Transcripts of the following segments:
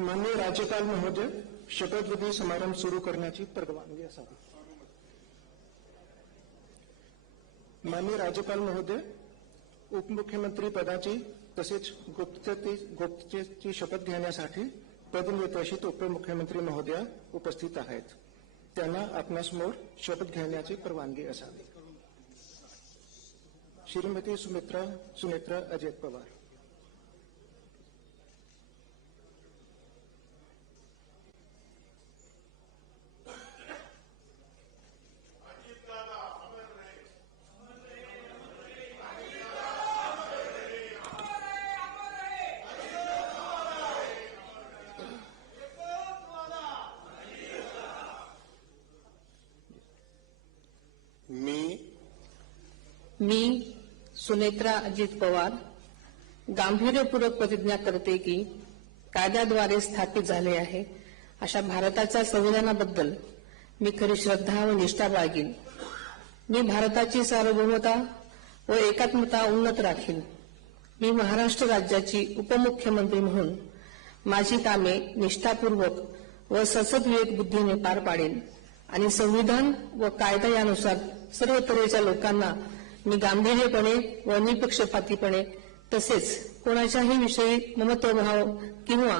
माननीय राज्यपाल महोदय, शपथविधी समारंभ सुरू करण्याची परवानगी असावी. माननीय राज्यपाल महोदय, उपमुख्यमंत्री पदाची तसेच गुप्ततेची शपथ घेण्यासाठी पदनिर्देशित उपमुख्यमंत्री महोदया उपस्थित आहेत. त्यांना आपणासमोर शपथ घेण्याची परवानगी असावी. श्रीमती सुनेत्रा अजित पवार. मी सुनेत्रा अजित पवार गांभीर्यपूर्वक प्रतिज्ञा करते की कायद्याद्वारे स्थापित झाले आहे अशा भारताच्या संविधानाबद्दल मी खरी श्रद्धा व निष्ठा बाळगीन. मी भारताची सार्वभौमता व एकात्मता उन्नत राखीन. मी महाराष्ट्र राज्याची उपमुख्यमंत्री म्हणून माझी कामे निष्ठापूर्वक व सद्विवेक बुद्धीने पार पाडेन आणि संविधान व कायदा यानुसार सर्व तऱ्हेच्या लोकांना मी गांभीर्यपणे व निपक्षपातीपणे तसेच कोणाच्याही विषयी ममत्वभाव किंवा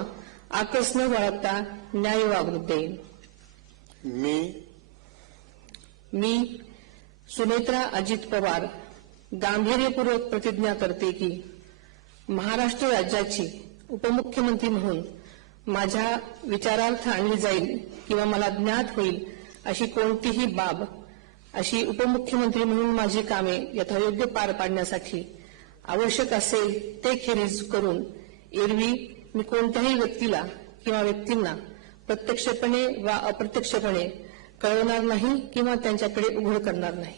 आकस न बाळगता न्याय वागणूक देईन. मी सुनेत्रा अजित पवार गांभीर्यपूर्वक प्रतिज्ञा करते की महाराष्ट्र राज्याची उपमुख्यमंत्री म्हणून माझ्या विचारार्थ आणली जाईल किंवा मला ज्ञात होईल अशी कोणतीही बाब अशी उपमुख्यमंत्री म्हणून माझी कामे यथायोग्य पार पाडण्यासाठी आवश्यक असेल ते खेरीज करून एरवी मी कोणत्याही व्यक्तीला किंवा व्यक्तींना प्रत्यक्षपणे वा अप्रत्यक्षपणे कळवणार नाही किंवा त्यांच्याकडे उघड करणार नाही.